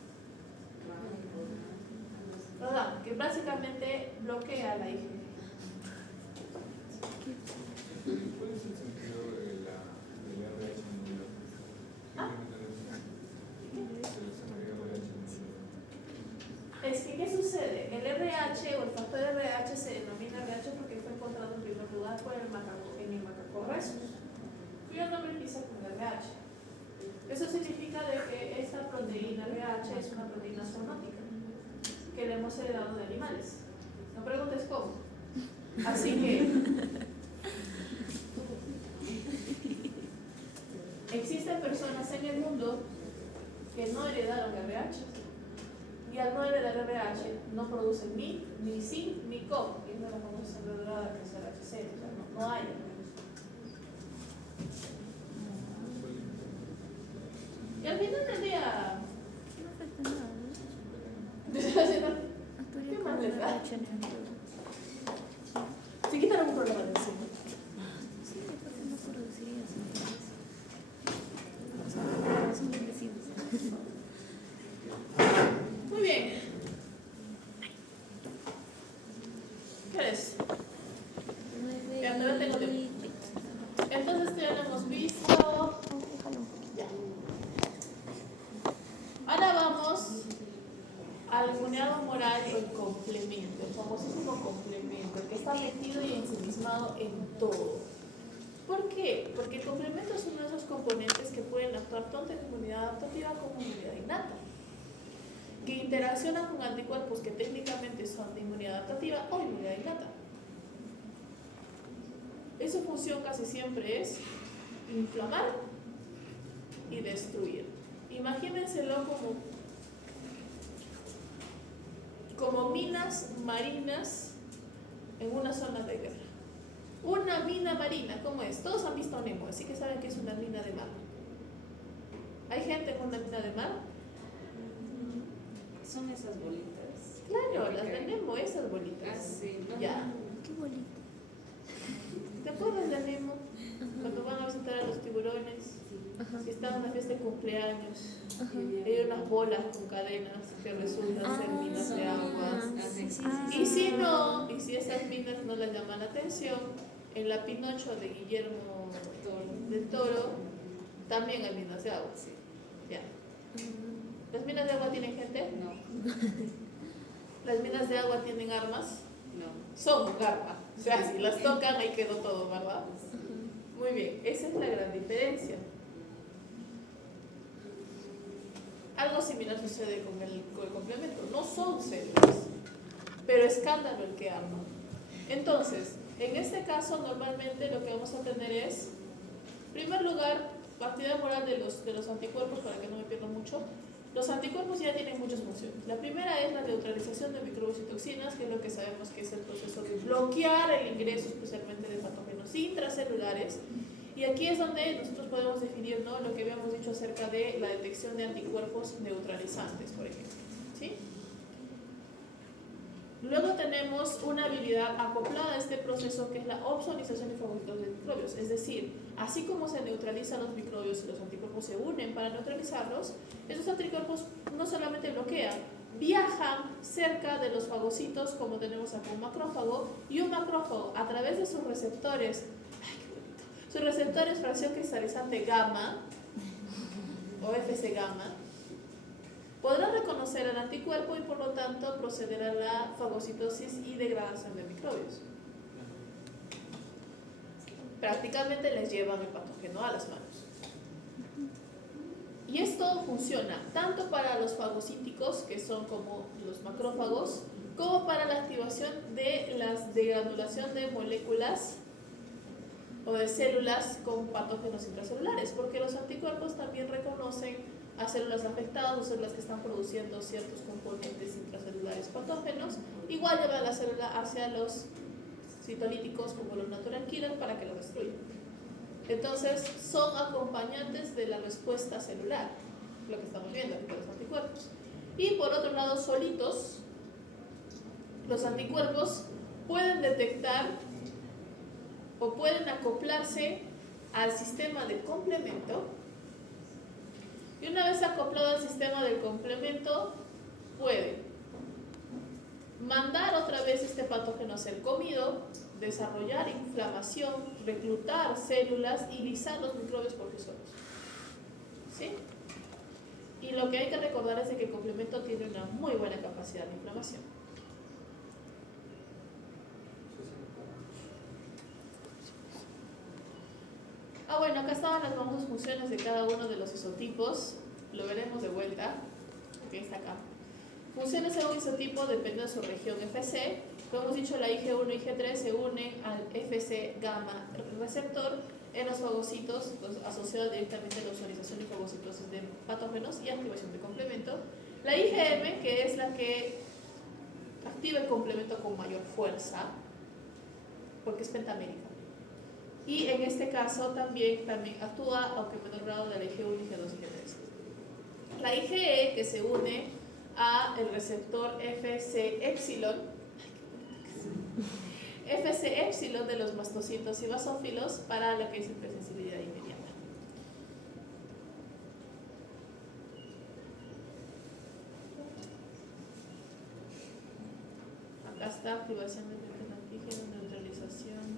¿Verdad? Que básicamente bloquea la IgG. ¿Cuál es el sentido del RH inhibidor? ¿Ah? Es que, ¿qué sucede? El RH o el factor RH se denomina RH porque fue encontrado en primer lugar por en el macaco rhesus, cuyo nombre empieza con RH. Eso significa de que esta proteína RH es una proteína zoonótica que le hemos heredado de animales. No preguntes cómo. Así que existen personas en el mundo que no heredaron RH. Y al no heredar RH no producen ni zinc ni CO, que es de la famosa sangre dorada que es el HC, o sea, no hay. Y al final del día, No afecta nada, ¿no? ¿qué más les da? Sí, Se quitan algún problema de encima. porque no produciría síntomas. Son agresivos. Muy bien. ¿Qué es? Ya, todavía tengo tiempo. Entonces ya lo hemos visto. Ya. Ahora vamos al cuñado moral o el complemento, el famosísimo complemento, que está metido y ensimismado en todo. ¿Por qué? Porque el complemento es uno de esos componentes que pueden actuar tanto en inmunidad adaptativa como en inmunidad innata, que interaccionan con anticuerpos que técnicamente son de inmunidad adaptativa o inmunidad innata. Su función casi siempre es inflamar y destruir. Imagínenselo como minas marinas en una zona de guerra. Una mina marina, ¿cómo es? Todos han visto Nemo, así que saben que es una mina de mar. ¿Hay gente en una mina de mar? Son esas bolitas. Claro, las de Nemo, esas bolitas. Ah, sí. No, Ya. Qué bonito. ¿Te acuerdas de Nemo? Cuando van a visitar a los tiburones, si está en una fiesta de cumpleaños, hay unas bolas con cadenas que resultan ser minas de agua. Y si esas minas no les llaman la atención, en la Pinocho de Guillermo del Toro también hay minas de agua. Sí. Ya. ¿Las minas de agua tienen gente? No, ¿Las minas de agua tienen armas? no. Son un arma. O sea, si las tocan, ahí quedó todo, ¿verdad? Muy bien, esa es la gran diferencia. Algo similar sucede con el complemento. No son células, pero escándalo el que arma. Entonces, en este caso, normalmente lo que vamos a tener es, en primer lugar, la actividad moral de los anticuerpos, para que no me pierda mucho. Los anticuerpos ya tienen muchas funciones. La primera es la neutralización de microbios y toxinas, que es lo que sabemos que es el proceso de bloquear el ingreso especialmente de patógenos intracelulares. Y aquí es donde nosotros podemos definir, ¿no?, lo que habíamos dicho acerca de la detección de anticuerpos neutralizantes, por ejemplo. ¿Sí? Luego tenemos una habilidad acoplada a este proceso que es la opsonización y fagocitosis de microbios. Es decir, así como se neutralizan los microbios y los anticuerpos se unen para neutralizarlos, esos anticuerpos no solamente bloquean, viajan cerca de los fagocitos, como tenemos acá un macrófago, y un macrófago a través de sus receptores, ¡ay, qué bonito! Sus receptores fracción cristalizante gamma, o Fc gamma, podrá reconocer el anticuerpo y por lo tanto proceder a la fagocitosis y degradación de microbios. Prácticamente les llevan el patógeno a las manos. Y esto funciona tanto para los fagocíticos, que son como los macrófagos, como para la activación de la degranulación de moléculas o de células con patógenos intracelulares, porque los anticuerpos también reconocen a células afectadas o células que están produciendo ciertos componentes intracelulares patógenos, igual llevan la célula hacia los citolíticos como los natural killer para que lo destruyan. Entonces son acompañantes de la respuesta celular, lo que estamos viendo aquí con los anticuerpos. Y por otro lado, solitos, los anticuerpos pueden detectar o pueden acoplarse al sistema de complemento. Y una vez acoplado al sistema del complemento, puede mandar otra vez este patógeno a ser comido, desarrollar inflamación, reclutar células y lisar los microbios por sí solos. ¿Sí? Y lo que hay que recordar es de que el complemento tiene una muy buena capacidad de inflamación. Bueno, acá estaban las famosas funciones de cada uno de los isotipos. Lo veremos de vuelta. Aquí está acá. Funciones según isotipo dependiendo de su región Fc. Como hemos dicho, la IG1 y IG3 se unen al Fc gamma receptor en los fagocitos, asociados directamente a la ozonización y fagocitosis de patógenos y activación de complemento. La IgM, que es la que activa el complemento con mayor fuerza, porque es pentamérica. Y en este caso también actúa, aunque en menor grado, de la IG1, IG2 y IG3. La IgE, que se une a el receptor Fc epsilon de los mastocitos y basófilos para lo que es hipersensibilidad inmediata. Acá está activación de antígeno, neutralización.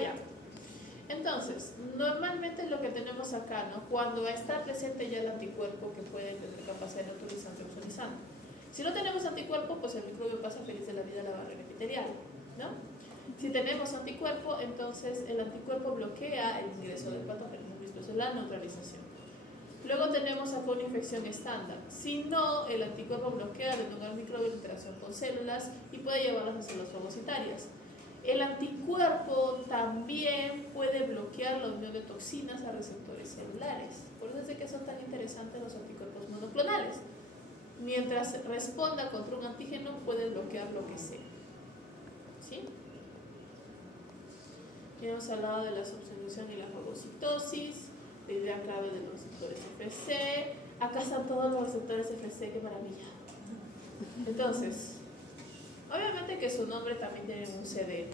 Ya. Entonces, normalmente lo que tenemos acá, ¿no? Cuando está presente ya el anticuerpo que puede tener capacidad de neutralizante o ozonizante. Si no tenemos anticuerpo, pues el microbio pasa feliz de la vida a la barrera epitelial, ¿no? Si tenemos anticuerpo, entonces el anticuerpo bloquea el ingreso del patógeno, eso es la neutralización. Luego tenemos acá una infección estándar. Si no, el anticuerpo bloquea de nuevo al microbio la interacción con células y puede llevarlas a células fagocitarias. El anticuerpo también puede bloquear la unión de toxinas a receptores celulares. Por eso es que son tan interesantes los anticuerpos monoclonales. Mientras responda contra un antígeno, puede bloquear lo que sea. ¿Sí? Ya hemos hablado de la substitución y la fagocitosis, la idea clave de los receptores Fc. Acá están todos los receptores Fc, qué maravilla. Entonces, obviamente que su nombre también tiene un CD,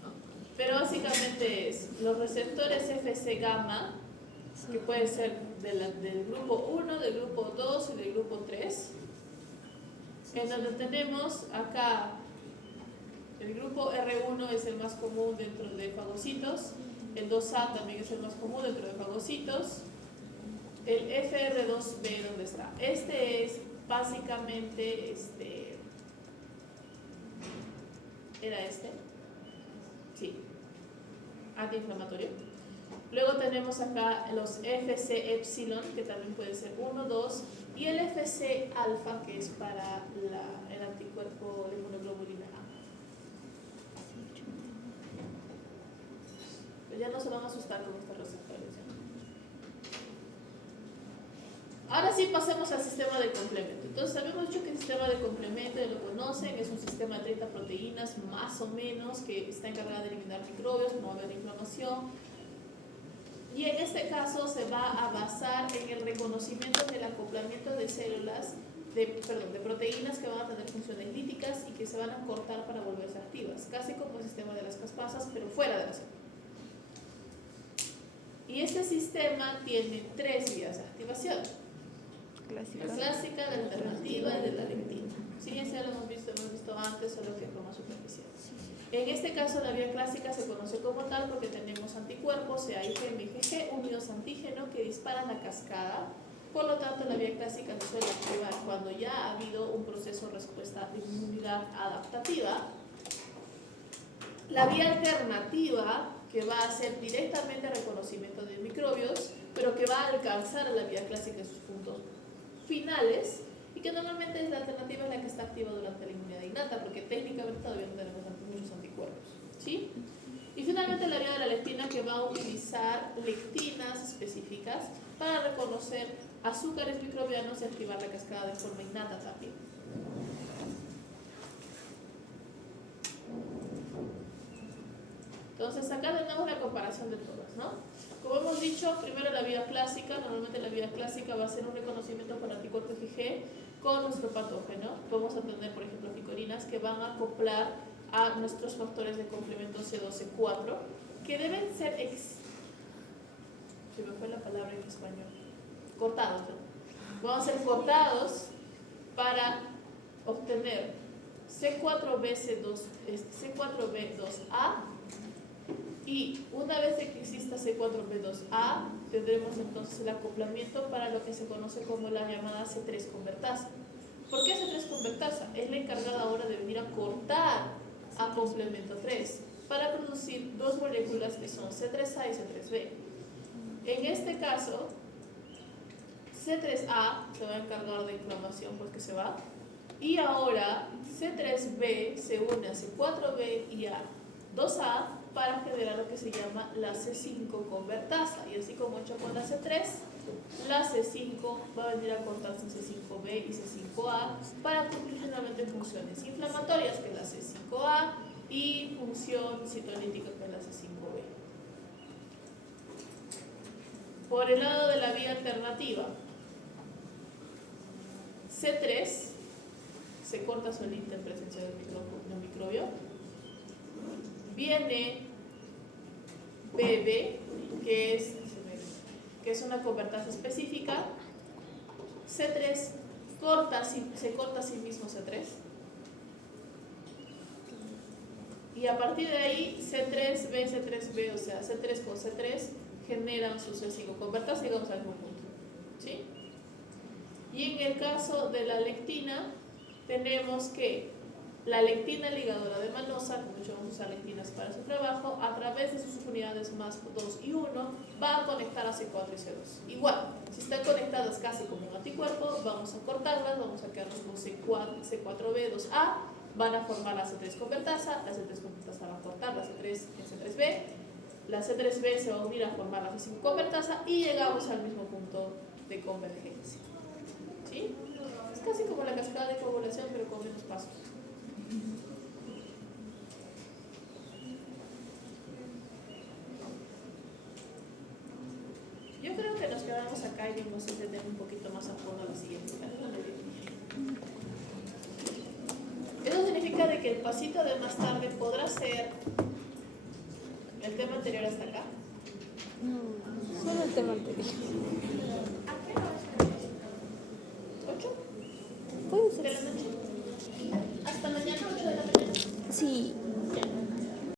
¿no? Pero básicamente es los receptores Fc gamma, que pueden ser del grupo 1, del grupo 2 y del grupo 3, en donde tenemos acá el grupo R1 es el más común dentro de fagocitos, el 2A también es el más común dentro de fagocitos, el FR2B, ¿dónde está? Este es básicamente ¿era este? Sí, antiinflamatorio. Luego tenemos acá los Fc epsilon, que también puede ser 1, 2, y el Fc alfa, que es para el anticuerpo de monoglobulina A. Pero ya no se van a asustar con estos receptores. Ahora sí pasemos al sistema de complemento. Entonces habíamos dicho que el sistema de complemento, ya lo conocen, es un sistema de 30 proteínas más o menos que está encargado de eliminar microbios, promover la inflamación, este caso se va a basar en el reconocimiento del acoplamiento de células, de proteínas que van a tener funciones líticas y que se van a cortar para volverse activas, casi como el sistema de las caspasas, pero fuera de la célula. Y este sistema tiene 3 vías de activación: Clásica. la clásica, la alternativa y de la lectina. Sí, eso ya lo hemos visto antes, solo que con más superficial. En este caso, la vía clásica se conoce como tal porque tenemos anticuerpos, sea IgM y IgG, unidos antígeno que disparan la cascada. Por lo tanto, la vía clásica se suele activar cuando ya ha habido un proceso de respuesta de inmunidad adaptativa. La vía alternativa, que va a hacer directamente reconocimiento de microbios, pero que va a alcanzar a la vía clásica en sus puntos finales, y que normalmente es la alternativa en la que está activa durante la inmunidad innata, porque técnicamente todavía no tenemos muchos anticuerpos, ¿sí? Y finalmente la vía de la lectina, que va a utilizar lectinas específicas para reconocer azúcares microbianos y activar la cascada de forma innata también. Entonces acá tenemos la comparación de todas, ¿no? Como hemos dicho, primero la vía clásica. Normalmente la vía clásica va a ser un reconocimiento por anticuerpos IgG con nuestro patógeno. Vamos a tener, por ejemplo, ficorinas que van a acoplar a nuestros factores de complemento C2-C4, que deben ser se me fue la palabra en español, cortados, ¿no? Vamos a ser cortados para obtener C4b2A, y una vez que exista C4b2A, tendremos entonces el acoplamiento para lo que se conoce como la llamada C3 convertasa. ¿Por qué C3 convertasa? Es la encargada ahora de venir a cortar a complemento 3 para producir 2 moléculas que son C3A y C3b. En este caso, C3A se va a encargar de inflamación, pues que se va, y ahora C3b se une a C4b y a 2A para generar lo que se llama la C5 convertasa. Y así como hecho con la C3, la C5 va a venir a cortarse en C5b y C5A para cumplir finalmente funciones inflamatorias, que es la C5A, y función citolítica, que es la C5b. Por el lado de la vía alternativa, C3 se corta solita en presencia del microbio. Viene BB, que es una convertasa específica. C3 se corta a sí mismo C3. Y a partir de ahí, C3B, o sea, C3 con C3 generan su C5 convertasa y llegamos al mismo punto, ¿sí? Y en el caso de la lectina, tenemos que la lectina ligadora de Manosa, como mucho vamos a usar lectinas para su trabajo, a través de sus unidades más 2 y 1, va a conectar a C4 y C2. Igual, si están conectadas casi como un anticuerpo, vamos a cortarlas, vamos a quedarnos con C4B, 2A, van a formar la C3 convertasa, la C3 convertasa va a cortar la C3 en C3B, la C3B se va a unir a formar la C5 convertasa y llegamos al mismo punto de convergencia, ¿sí? Es casi como la cascada de coagulación, pero con menos pasos. Yo creo que nos quedamos acá y vamos a entender un poquito más a fondo la siguiente clase. Eso significa de que el pasito de más tarde podrá ser el tema anterior hasta acá. No, solo el tema anterior. ¿8? Puede ¿De la ser. noche?